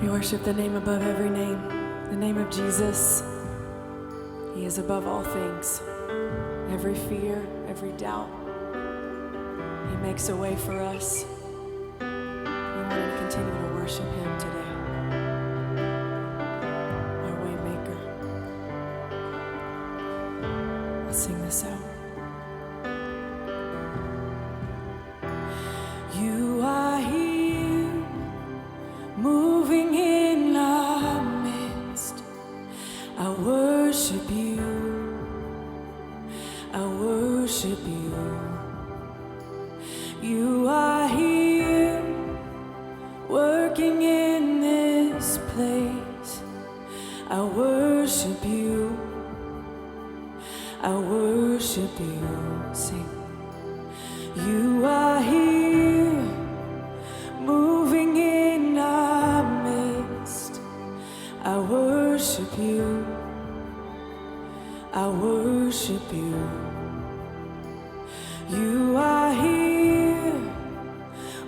We worship the name above every name, the name of Jesus. He is above all things, every fear, every doubt. He makes a way for us. We want to continue to worship Him today. Our way maker. Let's sing this out. You are here, moving in our midst. I worship you. I worship you. You are here, working in this place. I worship you. I worship you. Sing. You are here, moving in our midst. I worship you. I worship you. You are here,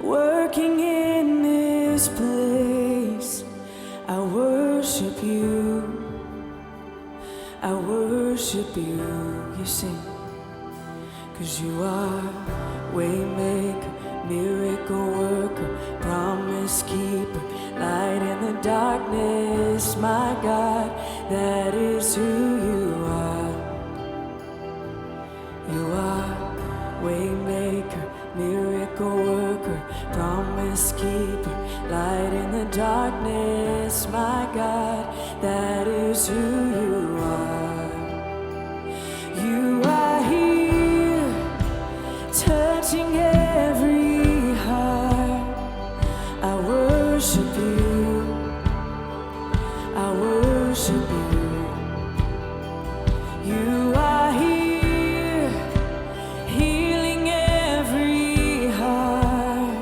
working in this place. I worship you. I worship you. You sing. 'Cause you are waymaker, miracle worker, promise keeper, light in the darkness, my God, that is who you are. You are waymaker, miracle worker, promise keeper, light in the darkness, my God, that is who you are. You are here, touching every heart. I worship you. I worship you. You are here, healing every heart.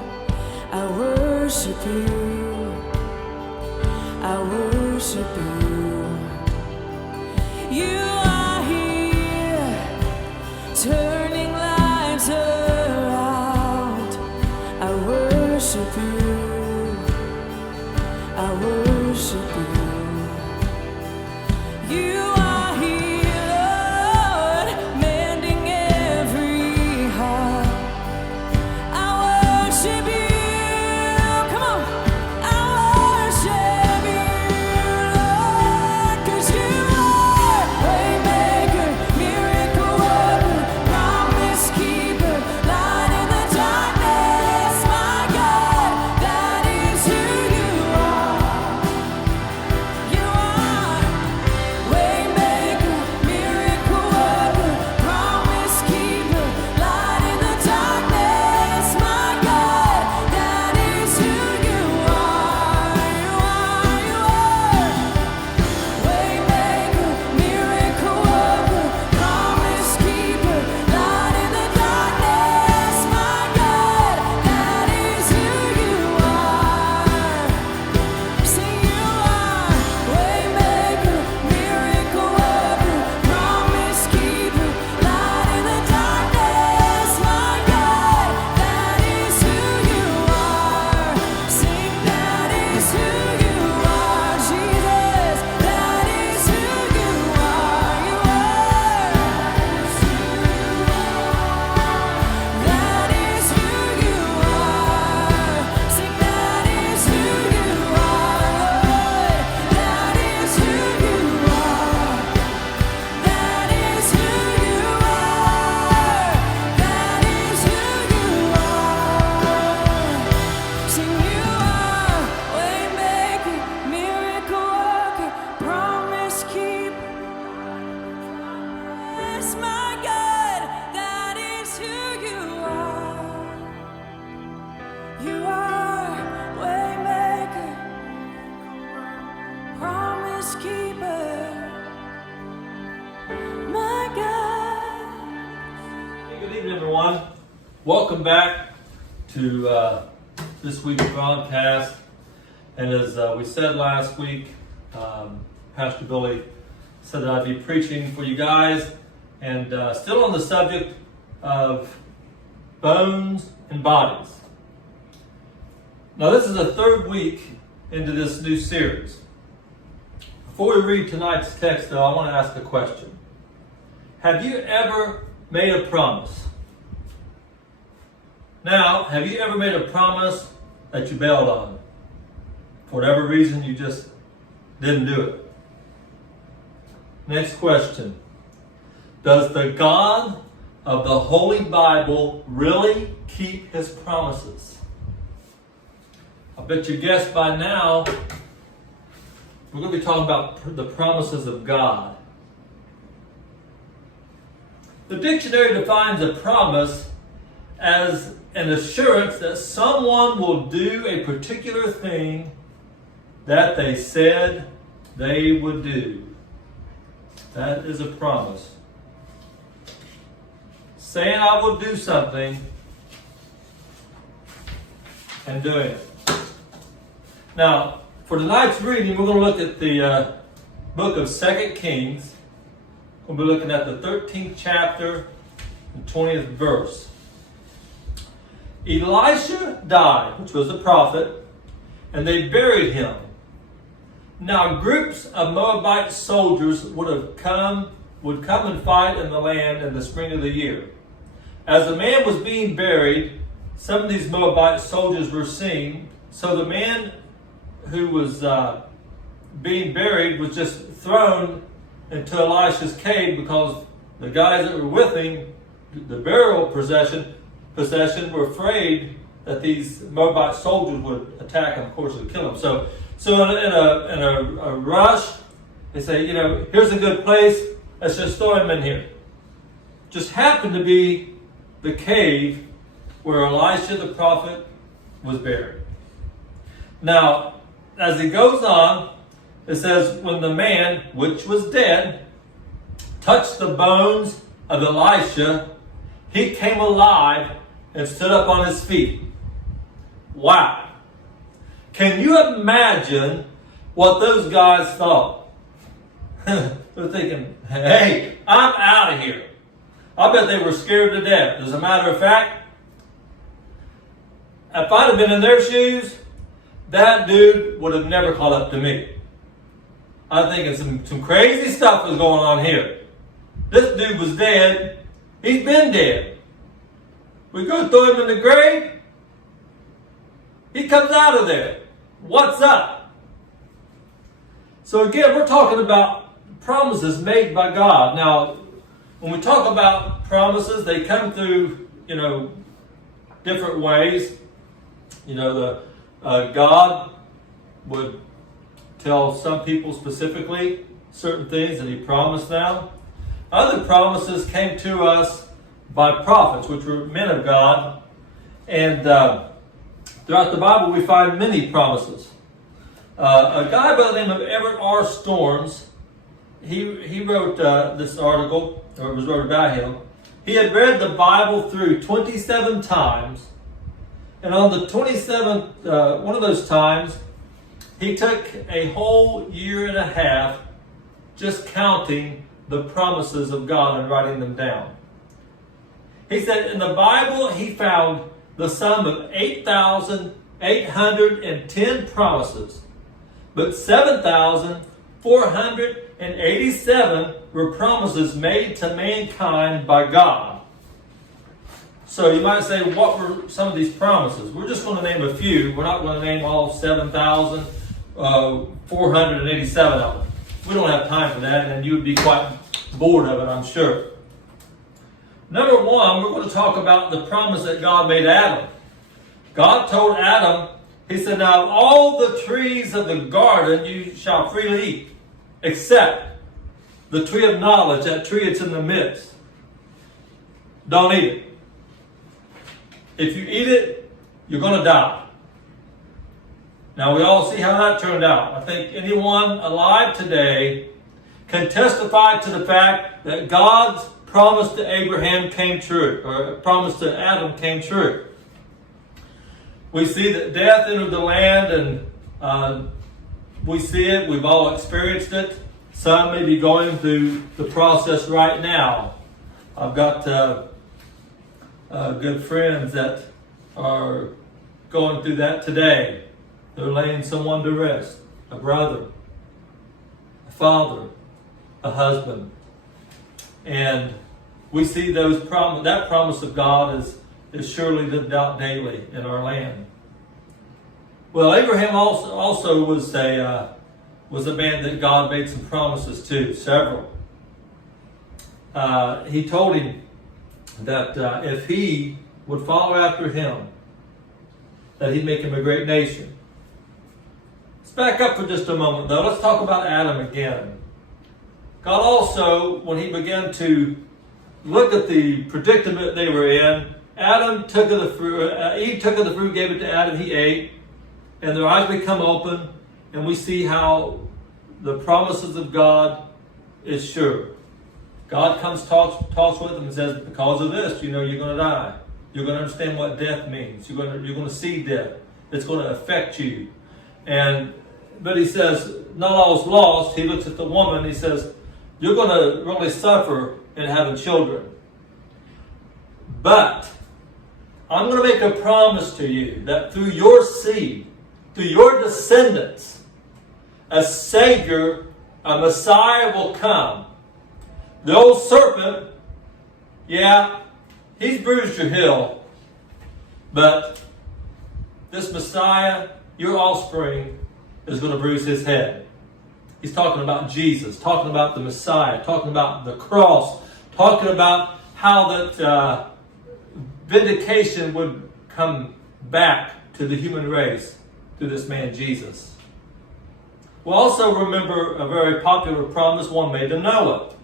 I worship you. I worship you. You are here, turning lives around. I worship you. I worship you. You are here, Lord, mending every heart. I worship you. Come on. I worship you, Lord, 'cause you are waymaker, miracle worker, promise keeper, light in the darkness, my God, that is who you are. You are waymaker, miracle worker, promise keeper, light in the darkness, my God, that is who you are. You are waymaker, miracle worker, promise keeper, light in the darkness, my God, that is who you are. Sing, you are waymaker, miracle worker, promise keeper, light in the darkness, my God, that is who you are. Sing, that is who you are, Jesus, that is who you are. You are. That is who you are. Sing, that is who you are, Lord. That is who you are. That is who you are. That is who you are. Sing, you are waymaker, miracle worker, promise keeper. Yes, my God, that is who you are. You are waymaker, promise keeper, my God. Hey, good evening, everyone. Welcome back to this week's broadcast. And as we said last week, Pastor Billy said that I'd be preaching for you guys, and still on the subject of bones and bodies. Now, this is the third week into this new series. Before we read tonight's text, though, I want to ask a question. Have you ever made a promise? Now, have you ever made a promise that you bailed on? For whatever reason, you just didn't do it. Next question. Does the God of the Holy Bible really keep his promises? I bet you guessed by now, we're going to be talking about the promises of God. The dictionary defines a promise as an assurance that someone will do a particular thing that they said they would do. That is a promise. Saying I will do something and doing it. Now, for tonight's reading, we're going to look at the book of 2 Kings. We'll be looking at the 13th chapter and 20th verse. Elisha died, which was a prophet, and they buried him. Now groups of Moabite soldiers would come and fight in the land in the spring of the year. As the man was being buried, some of these Moabite soldiers were seen, so the man who was being buried was just thrown into Elisha's cave because the guys that were with him, the burial procession, were afraid that these Moabite soldiers would attack him, of course, and kill him. So in a rush, they say, here's a good place, let's just throw him in here. Just happened to be the cave where Elisha the prophet was buried. Now, as it goes on, it says, when the man, which was dead, touched the bones of Elisha, he came alive and stood up on his feet. Wow. Can you imagine what those guys thought? They're thinking, hey, I'm out of here. I bet they were scared to death. As a matter of fact, if I'd have been in their shoes, that dude would have never caught up to me. I'm thinking some crazy stuff was going on here. This dude was dead. He's been dead. We go throw him in the grave. He comes out of there. What's up? So again, we're talking about promises made by God. Now, when we talk about promises, they come through, different ways. God would tell some people specifically certain things that he promised them. Other promises came to us by prophets, which were men of God. And throughout the Bible, we find many promises. A guy by the name of Everett R. Storms, he wrote this article, or it was wrote about him. He had read the Bible through 27 times. And on the 27th, one of those times, he took a whole year and a half just counting the promises of God and writing them down. He said in the Bible he found the sum of 8,810 promises, but 7,487 were promises made to mankind by God. So you might say, what were some of these promises? We're just going to name a few. We're not going to name all 7,487 of them. We don't have time for that, and you would be quite bored of it, I'm sure. Number one, we're going to talk about the promise that God made Adam. God told Adam, he said, now of all the trees of the garden you shall freely eat, except the tree of knowledge, that tree that's in the midst. Don't eat it. If you eat it, you're going to die. Now we all see how that turned out. I think anyone alive today can testify to the fact that God's promise to Abraham came true, or promise to Adam came true. We see that death entered the land, and we see it. We've all experienced it. Some may be going through the process right now. I've got good friends that are going through that today. They're laying someone to rest. A brother, a father, a husband. And we see that promise of God is surely lived out daily in our land. Well, Abraham also was a man that God made some promises to, several. He told him that if he would follow after him, that he'd make him a great nation. Let's back up for just a moment, though. Let's talk about Adam again. God also, when he began to look at the predicament they were in, Eve took of the fruit, gave it to Adam, he ate, and their eyes become open, and we see how the promises of God is sure. God comes, talks with them and says, because of this, you're going to die. You're going to understand what death means. You're going to see death. It's going to affect you. But he says, not all is lost. He looks at the woman. He says, you're going to really suffer in having children. But I'm going to make a promise to you that through your seed, through your descendants, a Savior, a Messiah will come. The old serpent, yeah, he's bruised your heel. But this Messiah, your offspring, is going to bruise his head. He's talking about Jesus, talking about the Messiah, talking about the cross, talking about how that vindication would come back to the human race through this man Jesus. We'll also remember a very popular promise one made to Noah.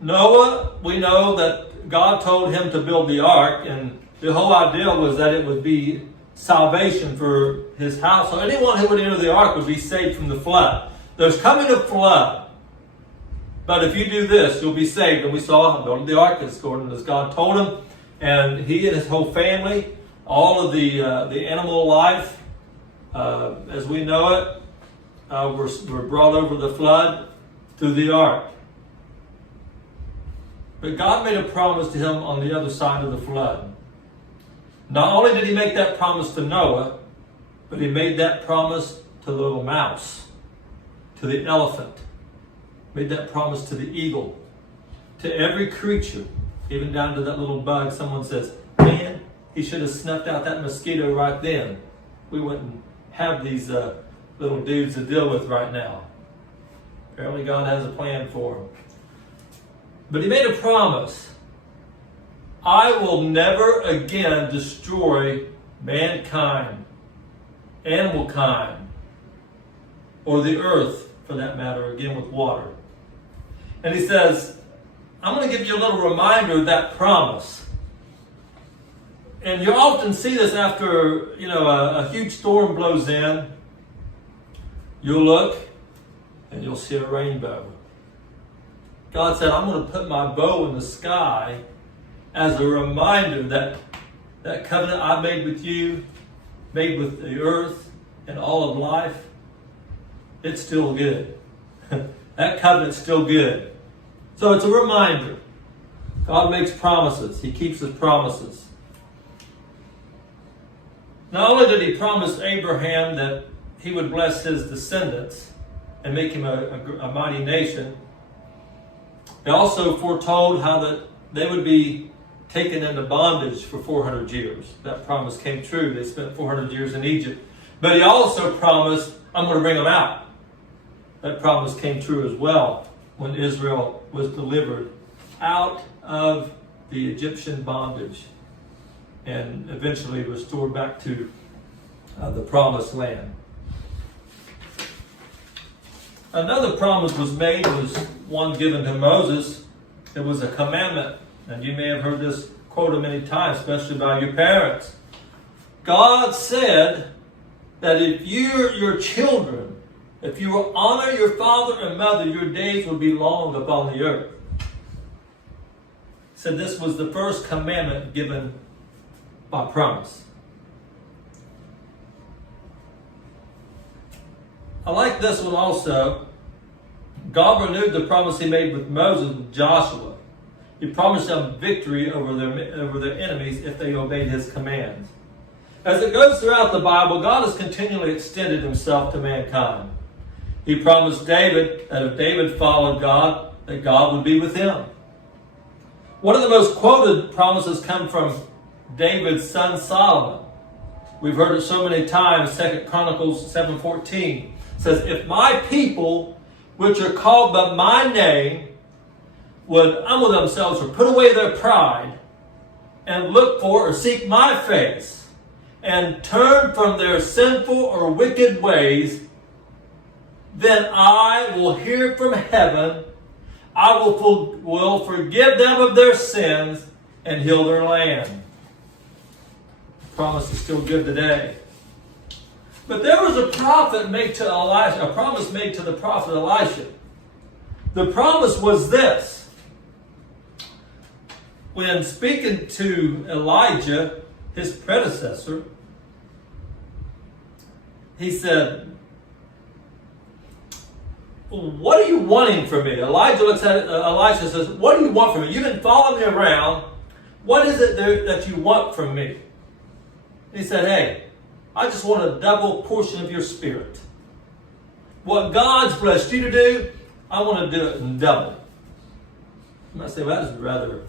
Noah, we know that God told him to build the ark, and the whole idea was that it would be salvation for his house. So anyone who would enter the ark would be saved from the flood. There's coming a flood, but if you do this, you'll be saved. And we saw him building the ark according as God told him, and he and his whole family, all of the animal life, as we know it, were brought over the flood through the ark. But God made a promise to him on the other side of the flood. Not only did he make that promise to Noah, but he made that promise to the little mouse, to the elephant, made that promise to the eagle, to every creature, even down to that little bug. Someone says, man, he should have snuffed out that mosquito right then. We wouldn't have these little dudes to deal with right now. Apparently God has a plan for them. But he made a promise. I will never again destroy mankind, animal kind, or the earth, for that matter, again with water. And he says, I'm going to give you a little reminder of that promise. And you often see this after, a huge storm blows in. You'll look and you'll see a rainbow. God said, I'm going to put my bow in the sky as a reminder that that covenant I made with you, made with the earth and all of life, it's still good. That covenant's still good. So it's a reminder. God makes promises. He keeps his promises. Not only did he promise Abraham that he would bless his descendants and make him a mighty nation, he also foretold how that they would be taken into bondage for 400 years. That promise came true. They spent 400 years in Egypt. But he also promised, I'm going to bring them out. That promise came true as well when Israel was delivered out of the Egyptian bondage and eventually restored back to the promised land. Another promise was made, was one given to Moses. It was a commandment, and you may have heard this quoted many times, especially by your parents. God said that if your children, if you will honor your father and mother, your days will be long upon the earth. He said this was the first commandment given by promise. I like this one also. God renewed the promise he made with Moses with Joshua. He promised them victory over their enemies if they obeyed his commands. As it goes throughout the Bible, God has continually extended himself to mankind. He promised David that if David followed God, that God would be with him. One of the most quoted promises come from David's son Solomon. We've heard it so many times. 2 Chronicles 7:14 says, "If my people, which are called by my name, would humble themselves or put away their pride and look for or seek my face and turn from their sinful or wicked ways, then I will hear from heaven. I will forgive them of their sins and heal their land." The promise is still good today. But there was a promise made to the prophet Elisha. The promise was this. When speaking to Elijah, his predecessor, he said, "What are you wanting from me?" Elijah looks at Elisha and says, "What do you want from me? You've been following me around. What is it that you want from me?" And he said, "Hey, I just want a double portion of your spirit. What God's blessed you to do, I want to do it in double." You might say, well, that is rather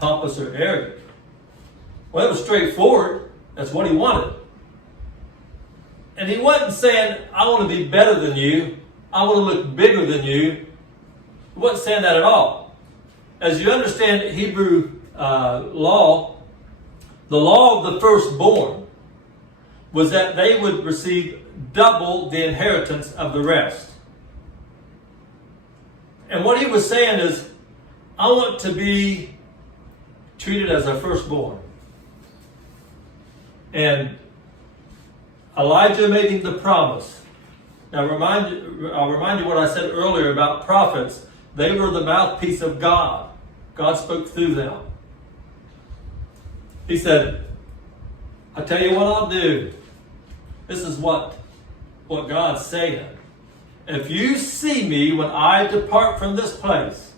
pompous or arrogant. Well, it was straightforward. That's what he wanted. And he wasn't saying, "I want to be better than you. I want to look bigger than you." He wasn't saying that at all. As you understand Hebrew law, the law of the firstborn was that they would receive double the inheritance of the rest. And what he was saying is, I want to be treated as a firstborn. And Elijah made him the promise. Now I'll remind you what I said earlier about prophets. They were the mouthpiece of God. God spoke through them. He said, "I tell you what I'll do. This is what God's saying. If you see me when I depart from this place,"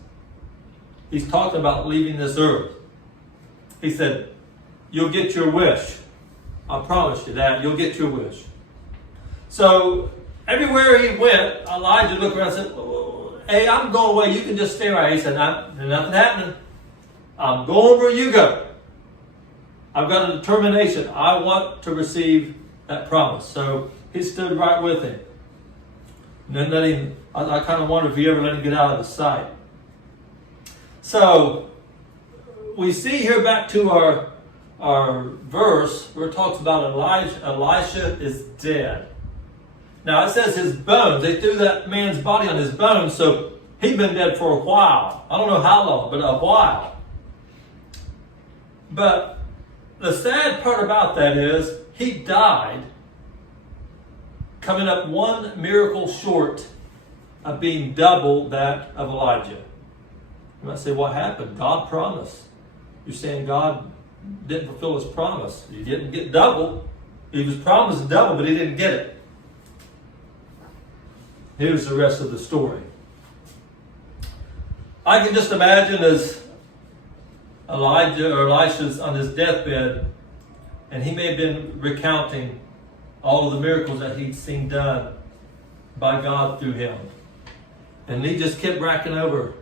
he's talking about leaving this earth. He said, "You'll get your wish. I promise you that. You'll get your wish." So everywhere he went, Elijah looked around and said, "Hey, I'm going away. You can just stay right here." He said, "There's nothing happening. I'm going where you go. I've got a determination. I want to receive that promise." So he stood right with him. And then I kind of wonder if he ever let him get out of his sight. So we see here back to our verse where it talks about Elisha is dead. Now it says his bones, they threw that man's body on his bones, so he'd been dead for a while. I don't know how long, but a while. But the sad part about that is he died coming up one miracle short of being double that of Elijah. You might say, what happened? God promised. You're saying God didn't fulfill his promise. He didn't get double. He was promised double, but he didn't get it. Here's the rest of the story. I can just imagine as Elisha's on his deathbed, and he may have been recounting all of the miracles that he'd seen done by God through him. And he just kept racking over.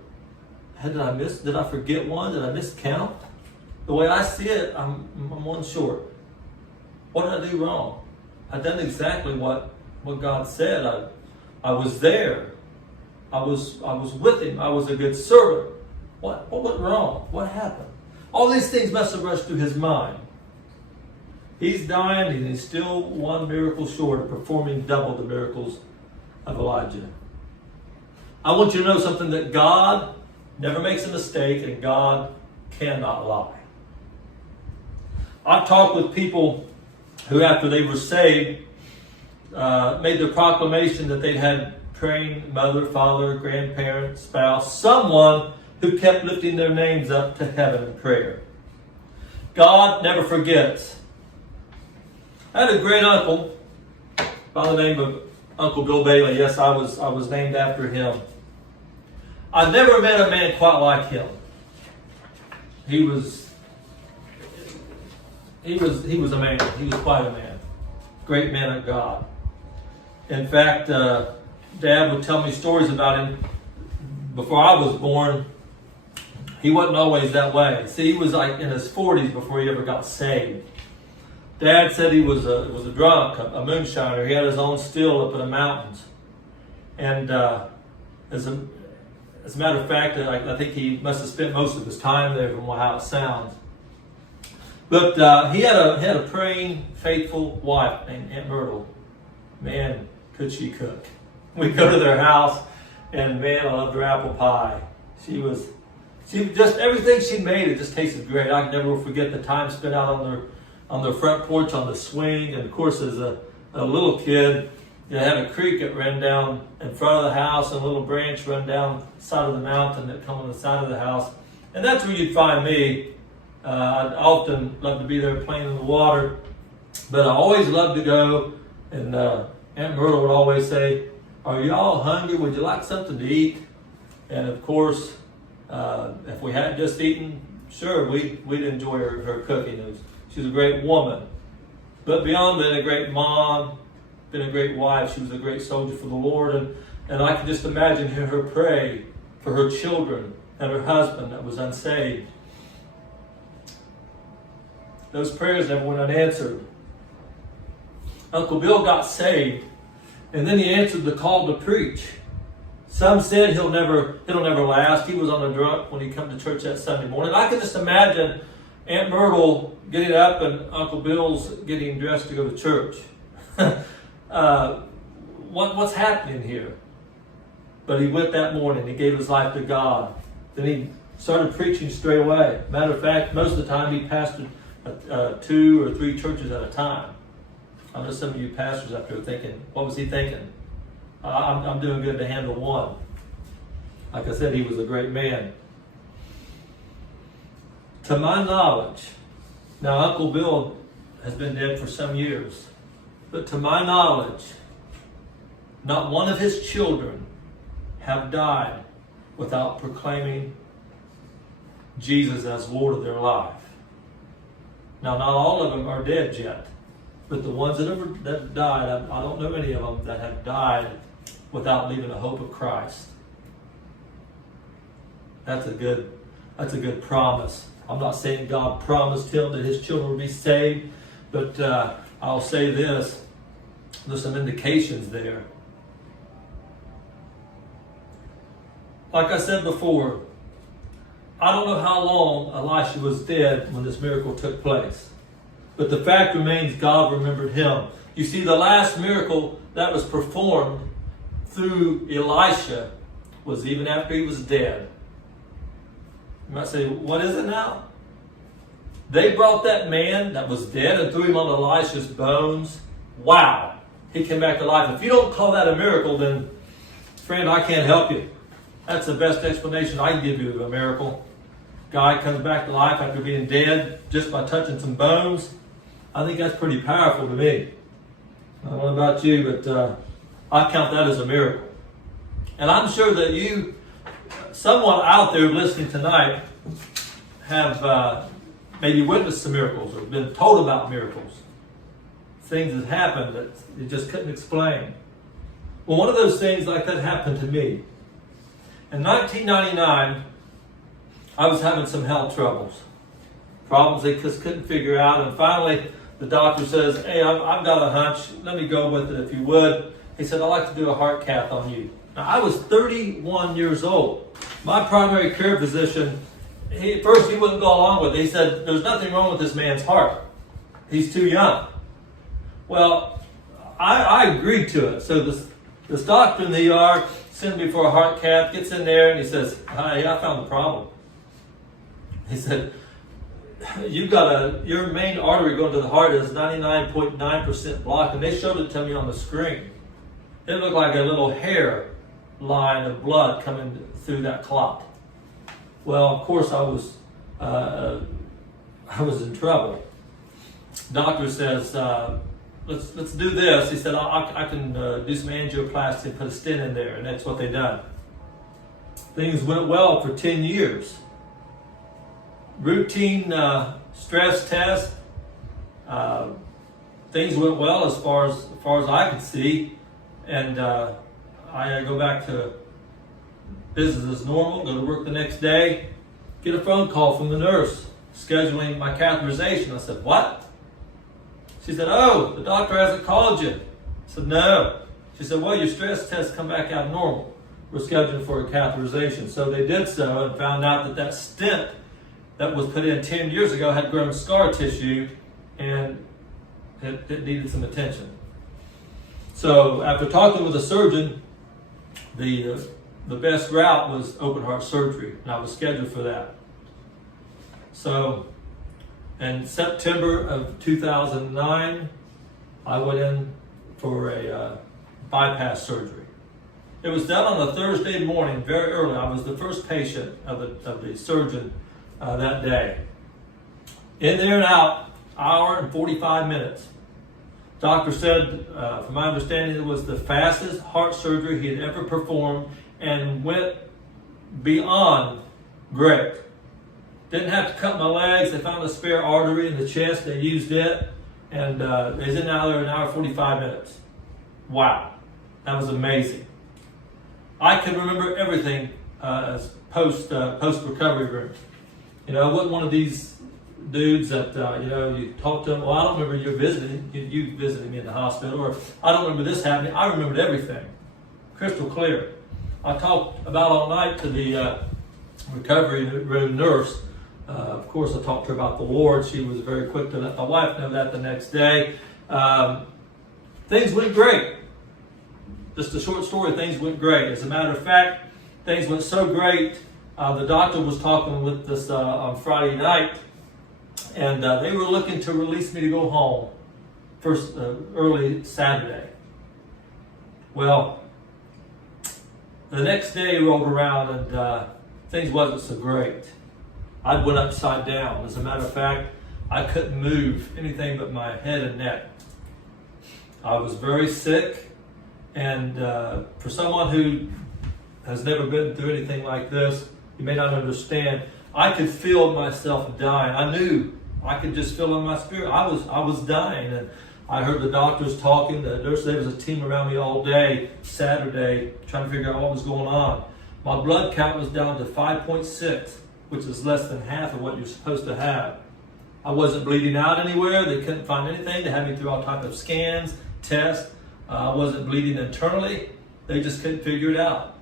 Did I forget one? Did I miscount? The way I see it, I'm one short. What did I do wrong? I done exactly what God said. I was there. I was with him. I was a good servant. What went wrong? What happened? All these things must have rushed through his mind. He's dying and he's still one miracle short of performing double the miracles of Elijah. I want you to know something, that God never makes a mistake and God cannot lie. I've talked with people who, after they were saved, made the proclamation that they had praying mother, father, grandparent, spouse, someone who kept lifting their names up to heaven in prayer. God never forgets. I had a great uncle by the name of Uncle Bill Bailey. Yes, I was named after him. I never met a man quite like him. He was he was a man. He was quite a man. Great man of God. In fact, Dad would tell me stories about him. Before I was born, he wasn't always that way. See, he was like in his 40s before he ever got saved. Dad said he was a drunk, a moonshiner. He had his own still up in the mountains. And as a matter of fact, I think he must have spent most of his time there from how it sounds. But he had a praying, faithful wife named Aunt Myrtle. Man, could she cook. We'd go to their house, and man, I loved her apple pie. She just, everything she made, it just tasted great. I can never forget the time spent out on their front porch on the swing. And of course, as a little kid, they had a creek that ran down in front of the house, and a little branch run down the side of the mountain that come on the side of the house. And that's where you'd find me. I'd often love to be there playing in the water, but I always loved to go. And Aunt Myrtle would always say, "Are you all hungry? Would you like something to eat?" And of course, if we hadn't just eaten, sure, we'd enjoy her cooking. She's a great woman. But beyond being a great mom, been a great wife, she was a great soldier for the Lord. And I can just imagine hearing her pray for her children and her husband that was unsaved. Those prayers never went unanswered. Uncle Bill got saved, and then he answered the call to preach. Some said it'll never last. He was on a drunk when he come to church that Sunday morning. I can just imagine Aunt Myrtle getting up and Uncle Bill's getting dressed to go to church. What's happening here? But he went that morning. He gave his life to God. Then he started preaching straight away. Matter of fact, most of the time he pastored 2 or 3 churches at a time. I know some of you pastors out there thinking, what was he thinking? I'm doing good to handle one. Like I said, he was a great man. To my knowledge, now Uncle Bill has been dead for some years, but to my knowledge, not one of his children have died without proclaiming Jesus as Lord of their life. Now, not all of them are dead yet, but the ones that died, I don't know any of them that have died without leaving a hope of Christ. That's a good promise. I'm not saying God promised him that his children would be saved, but I'll say this: there's some indications there. Like I said before, I don't know how long Elisha was dead when this miracle took place. But the fact remains, God remembered him. You see, the last miracle that was performed through Elisha was even after he was dead. You might say, what is it now? They brought that man that was dead and threw him on Elisha's bones. Wow. He came back to life. If you don't call that a miracle, then, friend, I can't help you. That's the best explanation I can give you of a miracle. Guy comes back to life after being dead just by touching some bones. I think that's pretty powerful to me. I don't know about you, but I count that as a miracle. And I'm sure that you, someone out there listening tonight, have maybe witnessed some miracles or been told about miracles. Things that happened that you just couldn't explain. Well, one of those things like that happened to me. In 1999, I was having some health problems they just couldn't figure out. And finally, the doctor says, hey, I've got a hunch. Let me go with it if you would. He said, I'd like to do a heart cath on you. Now, I was 31 years old. My primary care physician, first he wouldn't go along with it. He said, there's nothing wrong with this man's heart. He's too young. Well, I agreed to it. So this doctor in the ER sends me for a heart cath, gets in there, and he says, hey, I found the problem. He said, your main artery going to the heart is 99.9% blocked, and they showed it to me on the screen. It looked like a little hair line of blood coming through that clot. Well, of course, I was in trouble. Doctor says, let's do this. He said, I can do some angioplasty and put a stent in there, and that's what they done. Things went well for 10 years. Routine stress test, things went well as far as I could see, and I go back to business as normal. Go to work the next day. Get a phone call from the nurse scheduling my catheterization. I said, "What?" She said, "Oh, the doctor hasn't called you." I said, "No." She said, "Well, your stress test come back out normal. We're scheduled for a catheterization." So they did so and found out that stent that was put in 10 years ago had grown scar tissue and it needed some attention. So after talking with a surgeon, the best route was open heart surgery, and I was scheduled for that. So in September of 2009, I went in for a bypass surgery. It was done on a Thursday morning, very early. I was the first patient of the surgeon that day. In there and out, hour and 45 minutes. Doctor said, from my understanding, it was the fastest heart surgery he had ever performed and went beyond great. Didn't have to cut my legs. They found a spare artery in the chest. They used it, and they was in out there an hour 45 minutes. Wow, that was amazing. I can remember everything as post recovery room. You know, I wasn't one of these dudes that you talk to them. Well, I don't remember you visiting. You visited me in the hospital, or I don't remember this happening. I remembered everything, crystal clear. I talked about all night to the recovery room nurse. Of course, I talked to her about the ward. She was very quick to let my wife know that the next day. Things went great. Just a short story, things went great. As a matter of fact, things went so great, the doctor was talking with us on Friday night, and they were looking to release me to go home first early Saturday. Well, the next day rolled around and things wasn't so great. I went upside down. As a matter of fact, I couldn't move anything but my head and neck. I was very sick, and for someone who has never been through anything like this, you may not understand. I could feel myself dying. I knew. I could just feel in my spirit. I was dying, and I heard the doctors talking. The nurse, there was a team around me all day Saturday trying to figure out what was going on. My blood count was down to 5.6, which is less than half of what you're supposed to have. I wasn't bleeding out anywhere. They couldn't find anything. They had me through all types of scans, tests. I wasn't bleeding internally. They just couldn't figure it out.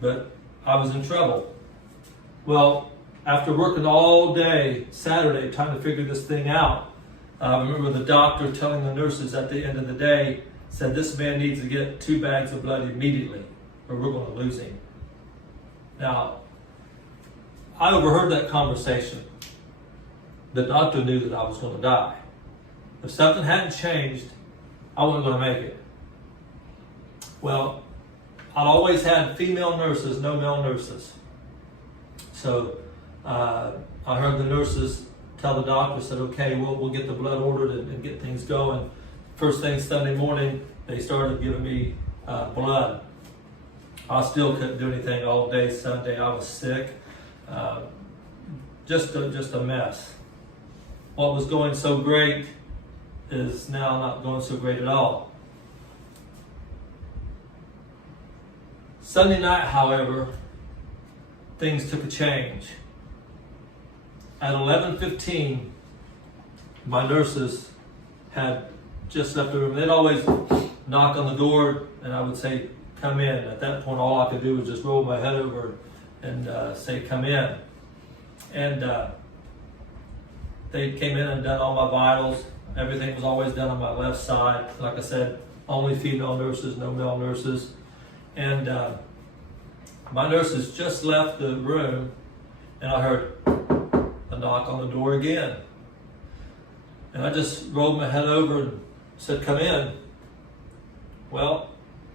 But I was in trouble. Well, after working all day Saturday trying to figure this thing out, I remember the doctor telling the nurses at the end of the day, said, "This man needs to get 2 bags of blood immediately, or we're going to lose him." Now, I overheard that conversation. The doctor knew that I was going to die. If something hadn't changed, I wasn't going to make it. Well, I'd always had female nurses, no male nurses. So I heard the nurses tell the doctor, said, "Okay, we'll get the blood ordered and get things going." First thing Sunday morning, they started giving me blood. I still couldn't do anything all day Sunday. I was sick. Just a mess. What was going so great is now not going so great at all. Sunday night, however, things took a change. At 11:15, my nurses had just left the room. They'd always knock on the door, and I would say, "Come in." At that point, all I could do was just roll my head over and say, "Come in." And they came in and done all my vitals. Everything was always done on my left side. Like I said, only female nurses, no male nurses. And my nurses just left the room, and I heard a knock on the door again. And I just rolled my head over and said, "Come in." Well,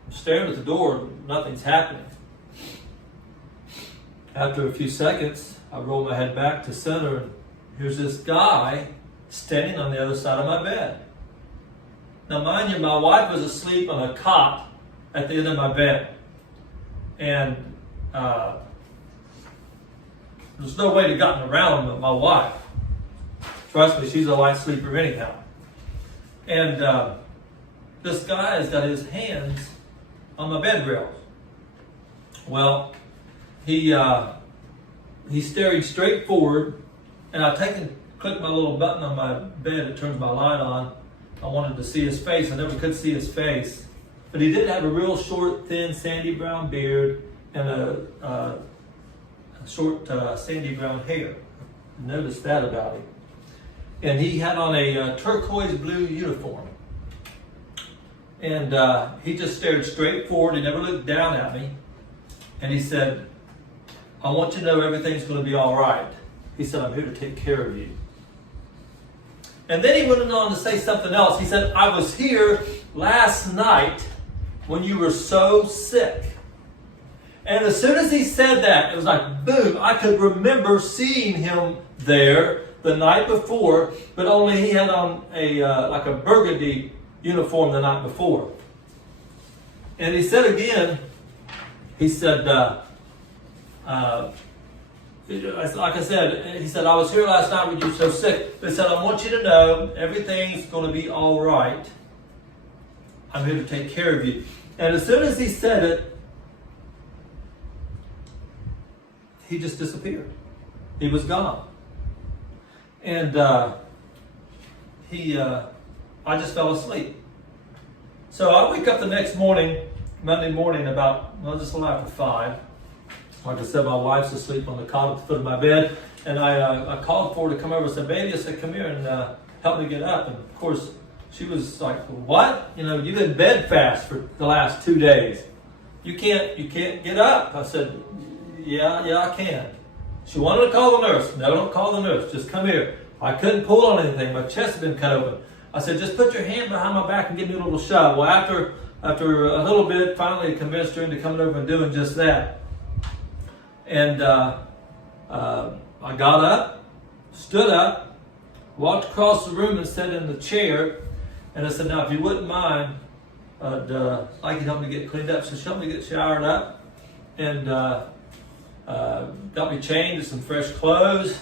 I'm staring at the door, nothing's happening. After a few seconds, I rolled my head back to center, and here's this guy standing on the other side of my bed. Now, mind you, my wife was asleep on a cot at the end of my bed. And there's no way to gotten around my wife. Trust me, she's a light sleeper anyhow. And this guy has got his hands on my bed rails. Well, he's staring straight forward, and I've clicked my little button on my bed that turns my light on. I wanted to see his face. I never could see his face. But he did have a real short, thin, sandy brown beard and a short, sandy brown hair. I noticed that about him. And he had on a turquoise blue uniform. And he just stared straight forward. He never looked down at me. And he said, I want you to know everything's going to be all right. He said, I'm here to take care of you. And then he went on to say something else. He said, I was here last night when you were so sick. And as soon as he said that, it was like, boom, I could remember seeing him there the night before, but only he had on like a burgundy uniform the night before. And he said again, he said, like I said, he said, I was here last night when you were so sick. But he said, I want you to know everything's going to be all right. I'm here to take care of you. And as soon as he said it, he just disappeared. He was gone. And I just fell asleep. So I wake up the next morning, Monday morning, about, just a little after 5. Like I said, my wife's asleep on the cot at the foot of my bed. And I called for her to come over and said, baby, I said, come here and help me get up. And of course, she was like, what? You've been bedfast for the last 2 days. You can't get up. I said, yeah, I can. She wanted to call the nurse. No, don't call the nurse. Just come here. I couldn't pull on anything. My chest had been cut open. I said, just put your hand behind my back and give me a little shove. Well, after a little bit, finally I convinced her into coming over and doing just that. And I got up, stood up, walked across the room and sat in the chair. And I said, now, if you wouldn't mind, I'd like you to help me get cleaned up. So she helped me get showered up and got me changed with some fresh clothes.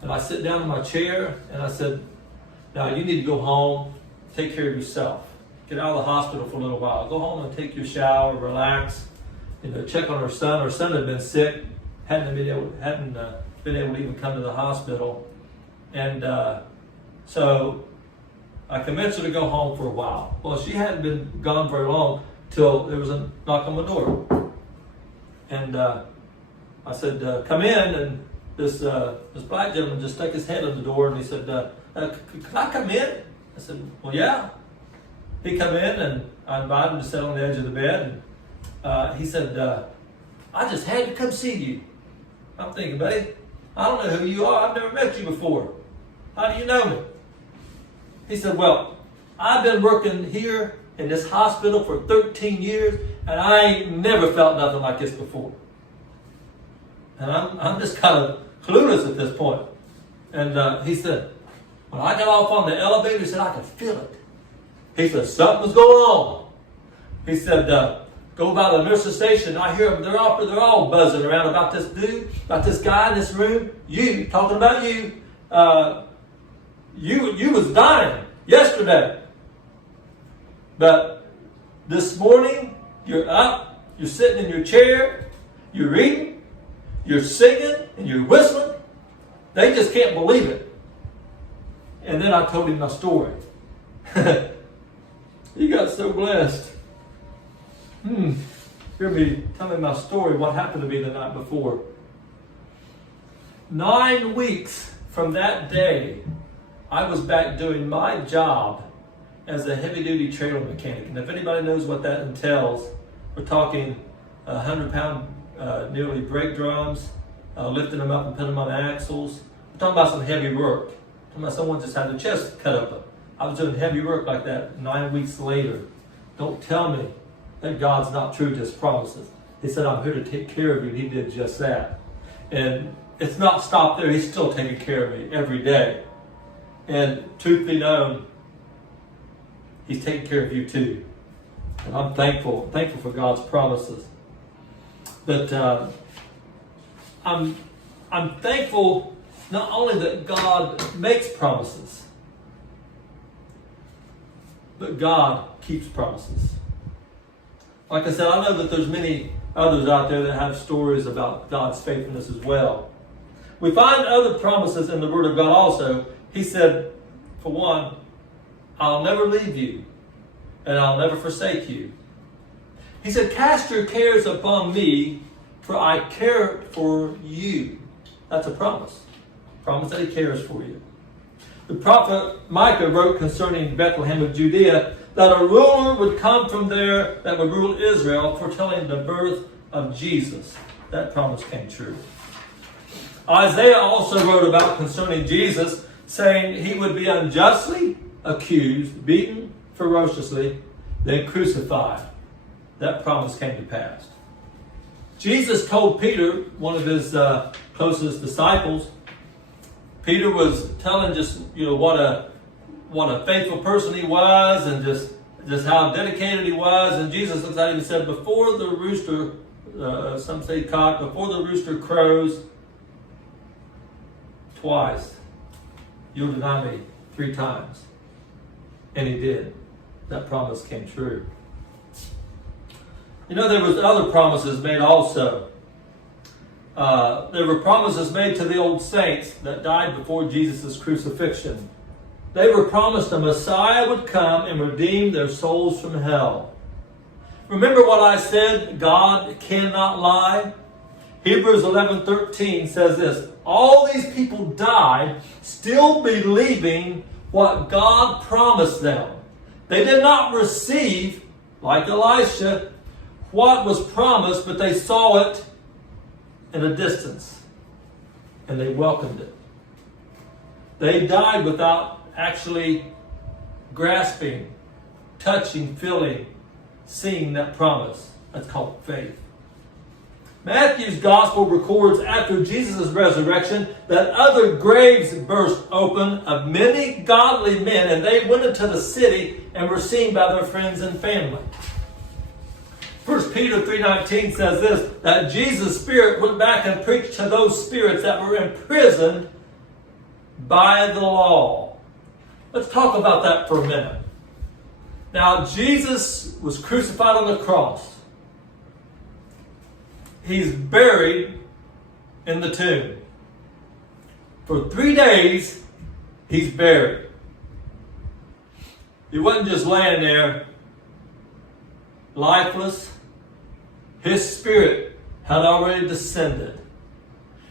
And I sit down in my chair and I said, now you need to go home, take care of yourself. Get out of the hospital for a little while. Go home and take your shower, relax, check on her son. Her son had been sick, hadn't been able to even come to the hospital. And so I convinced her to go home for a while. Well, she hadn't been gone very long till there was a knock on my door. And I said, come in. And this black gentleman just stuck his head in the door and he said, can I come in? I said, well, yeah. He come in and I invited him to sit on the edge of the bed. And he said, I just had to come see you. I'm thinking, buddy, I don't know who you are. I've never met you before. How do you know me? He said, well, I've been working here in this hospital for 13 years, and I ain't never felt nothing like this before. And I'm just kind of clueless at this point. And he said, when I got off on the elevator, he said, I could feel it. He said, something's going on. He said, go by the nurse's station. I hear them, they're all buzzing around about this dude, about this guy in this room. You, talking about you. You was dying yesterday. But this morning, you're up, you're sitting in your chair, you're reading, you're singing, and you're whistling. They just can't believe it. And then I told him my story. He got so blessed. Hear me tell me my story, what happened to me the night before. 9 weeks from that day, I was back doing my job as a heavy-duty trailer mechanic. And if anybody knows what that entails, we're talking 100-pound nearly brake drums, lifting them up and putting them on the axles. We're talking about some heavy work. We're talking about someone just had their chest cut open. I was doing heavy work like that 9 weeks later. Don't tell me that God's not true to his promises. He said, I'm here to take care of you. And he did just that. And it's not stopped there. He's still taking care of me every day. And truth be known, he's taking care of you too. And I'm thankful for God's promises. But I'm thankful not only that God makes promises, but God keeps promises. Like I said, I know that there's many others out there that have stories about God's faithfulness as well. We find other promises in the Word of God also. He said, for one, I'll never leave you, and I'll never forsake you. He said, cast your cares upon me, for I care for you. That's a promise. Promise that he cares for you. The prophet Micah wrote concerning Bethlehem of Judea that a ruler would come from there that would rule Israel, foretelling the birth of Jesus. That promise came true. Isaiah also wrote about concerning Jesus, saying he would be unjustly accused, beaten ferociously, then crucified. That promise came to pass. Jesus told Peter, one of his closest disciples, Peter was telling just what a faithful person he was, and just how dedicated he was. And Jesus looked at him and said, before the rooster, some say cock, before the rooster crows twice, you'll deny me 3 times. And he did. That promise came true. There was other promises made also. There were promises made to the old saints that died before Jesus' crucifixion. They were promised a Messiah would come and redeem their souls from hell. Remember what I said, God cannot lie? Hebrews 11:13 says this, all these people died still believing what God promised them. They did not receive, like Elisha, what was promised, but they saw it in a distance, and they welcomed it. They died without actually grasping, touching, feeling, seeing that promise. That's called faith. Matthew's gospel records after Jesus' resurrection that other graves burst open of many godly men, and they went into the city and were seen by their friends and family. 1 Peter 3:19 says this, that Jesus' Spirit went back and preached to those spirits that were imprisoned by the law. Let's talk about that for a minute. Now, Jesus was crucified on the cross. He's buried in the tomb. For 3 days, he's buried. He wasn't just laying there lifeless. His spirit had already descended.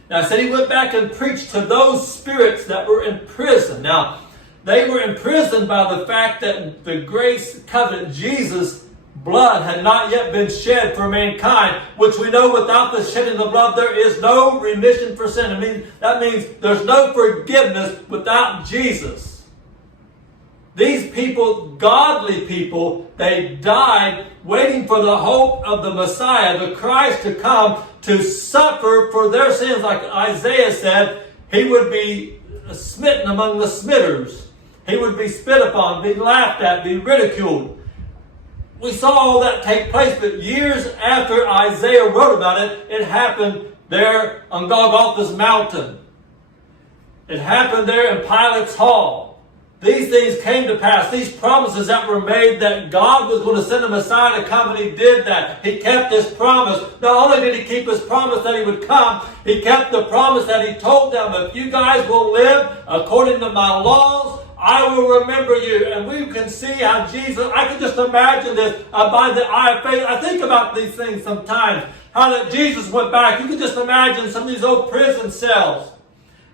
Now, I said he went back and preached to those spirits that were in prison. Now, they were imprisoned by the fact that the grace covenant, Jesus' blood, had not yet been shed for mankind, which we know without the shedding of blood, there is no remission for sin. That means there's no forgiveness without Jesus. These people, godly people, they died waiting for the hope of the Messiah, the Christ, to come to suffer for their sins. Like Isaiah said, he would be smitten among the smitters. He would be spit upon, be laughed at, be ridiculed. We saw all that take place, but years after Isaiah wrote about it, it happened there on Golgotha's mountain. It happened there in Pilate's hall. These things came to pass. These promises that were made that God was going to send a Messiah to come, and he did that. He kept his promise. Not only did he keep his promise that he would come, he kept the promise that he told them, if you guys will live according to my laws, I will remember you. And we can see how Jesus, I can just imagine this by the eye of faith. I think about these things sometimes, how that Jesus went back. You can just imagine some of these old prison cells.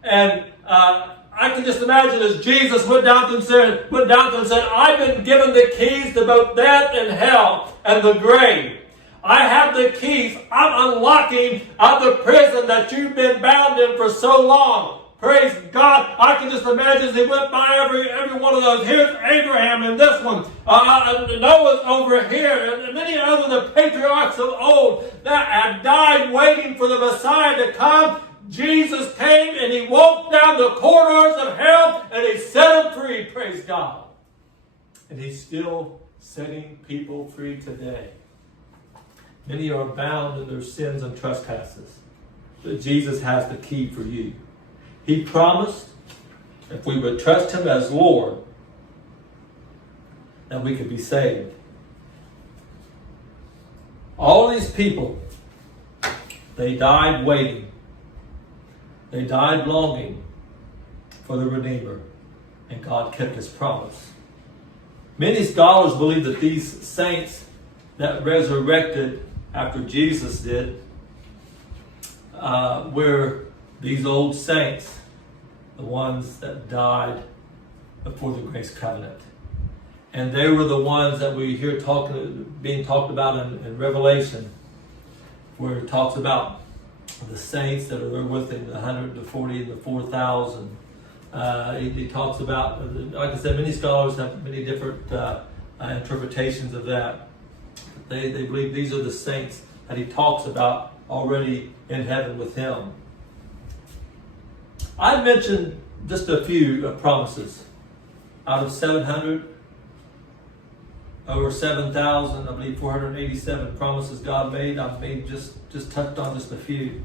And I can just imagine as Jesus went down to them and said, I've been given the keys to both death and hell and the grave. I have the keys. I'm unlocking out the prison that you've been bound in for so long. Praise God. I can just imagine as he went by every one of those. Here's Abraham in this one. Noah's over here. And many other the patriarchs of old that had died waiting for the Messiah to come. Jesus came and he walked down the corridors of hell and he set them free. Praise God. And he's still setting people free today. Many are bound in their sins and trespasses. But Jesus has the key for you. He promised if we would trust Him as Lord, that we could be saved. All these people, they died waiting. They died longing for the Redeemer, and God kept His promise. Many scholars believe that these saints that resurrected after Jesus did were these old saints, the ones that died before the grace covenant. And they were the ones that we hear being talked about in Revelation, where it talks about the saints that are there with Him, the 140 and the 4,000. He talks about, like I said, many scholars have many different interpretations of that. They believe these are the saints that He talks about already in heaven with Him. I mentioned just a few promises. Out of 700, over 7,000, I believe 487 promises God made. I've made just touched on just a few.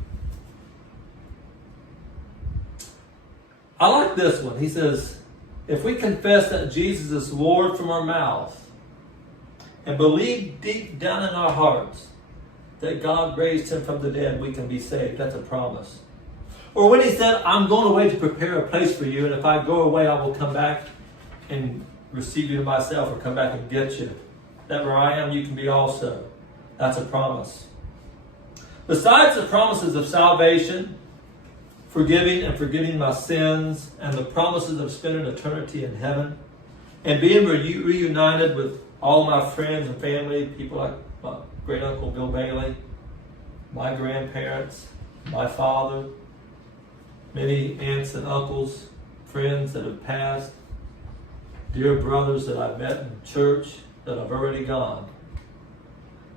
I like this one. He says, if we confess that Jesus is Lord from our mouths and believe deep down in our hearts that God raised Him from the dead, we can be saved. That's a promise. Or when He said, I'm going away to prepare a place for you, and if I go away, I will come back and receive you to myself, or come back and get you. That where I am, you can be also. That's a promise. Besides the promises of salvation, forgiving and forgetting my sins, and the promises of spending eternity in heaven, and being reunited with all my friends and family, people like my great uncle Bill Bailey, my grandparents, my father, many aunts and uncles, friends that have passed, dear brothers that I've met in church that have already gone.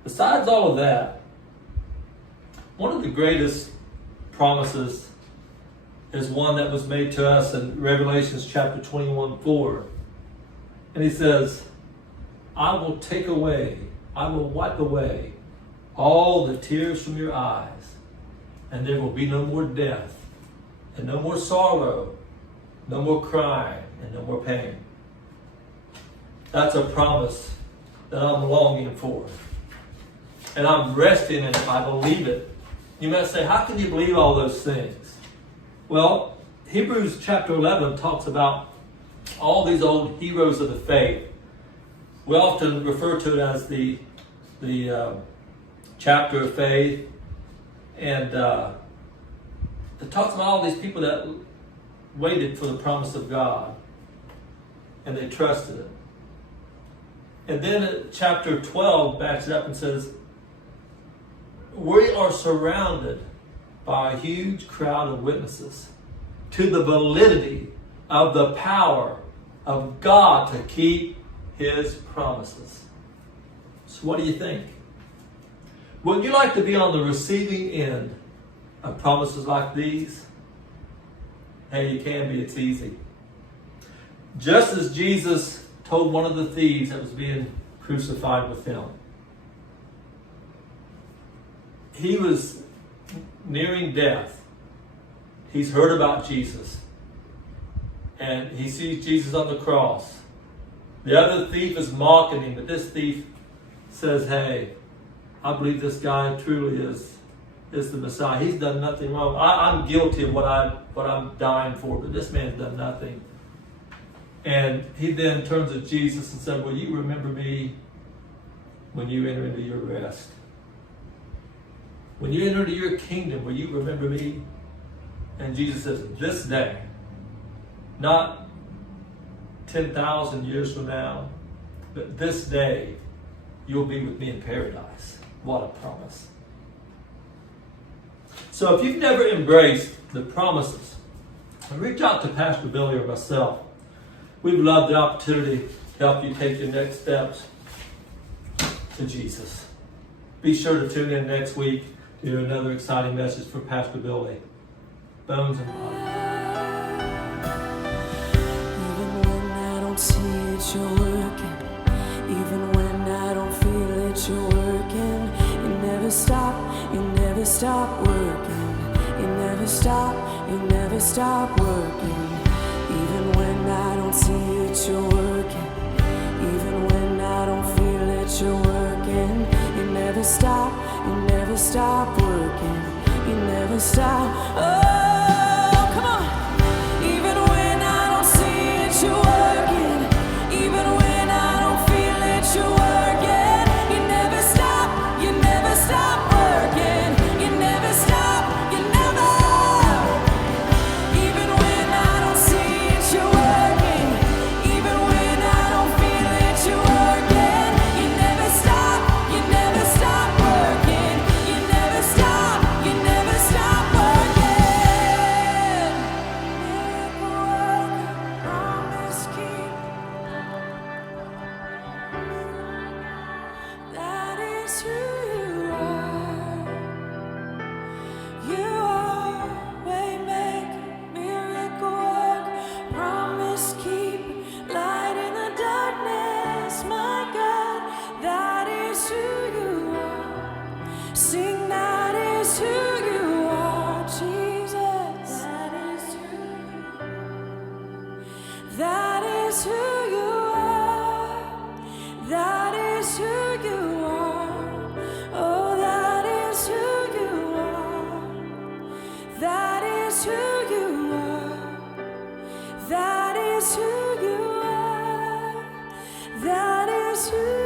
Besides all of that, one of the greatest promises is one that was made to us in Revelations chapter 21:4. And He says, I will wipe away all the tears from your eyes, and there will be no more death, and no more sorrow, no more crying, and no more pain. That's a promise that I'm longing for. And I'm resting in it. I believe it. You might say, how can you believe all those things? Well, Hebrews chapter 11 talks about all these old heroes of the faith. We often refer to it as the chapter of faith. And it talks about all these people that waited for the promise of God. And they trusted it. And then chapter 12 backs it up and says, we are surrounded by a huge crowd of witnesses to the validity of the power of God to keep His promises. So what do you think? Would you like to be on the receiving end of promises like these? Hey, you can be. It's easy. Just as Jesus told one of the thieves that was being crucified with Him, he was nearing death. He's heard about Jesus. And he sees Jesus on the cross. The other thief is mocking him, but this thief says, hey, I believe this guy truly is the Messiah. He's done nothing wrong. I'm guilty of what I'm dying for, but this man's done nothing. And he then turns to Jesus and said, will you remember me when you enter into your rest? When you enter into your kingdom, will you remember me? And Jesus says, this day, not 10,000 years from now, but this day, you'll be with me in paradise. What a promise. So if you've never embraced the promises, reach out to Pastor Billy or myself. We'd love the opportunity to help you take your next steps to Jesus. Be sure to tune in next week to hear another exciting message from Pastor Billy. Bones and Body. Even when I don't see it, you're working. Even when I don't feel it, you're working. You never stop working. You never stop stop working. Even when I don't see it, you're working. Even when I don't feel it, you're working. You never stop working. You never stop. Oh, come on. Even when I don't see it, you're working. Even when I don't feel it, you're working. You never stop working. You never stop, you never. Even when I don't see it, you're working. Even when I don't feel it, you're working. You never stop working. You never stop working. Miracle worker, promise keeper. That is who you are. You are waymaker, miracle worker, promise keeper, light in the darkness, my God. That is who you are. Sing, that is who you are, Jesus. That is who you are. That is who you are. That is who you are. Oh, that is who you are. That is who you are. That is who you are. That is who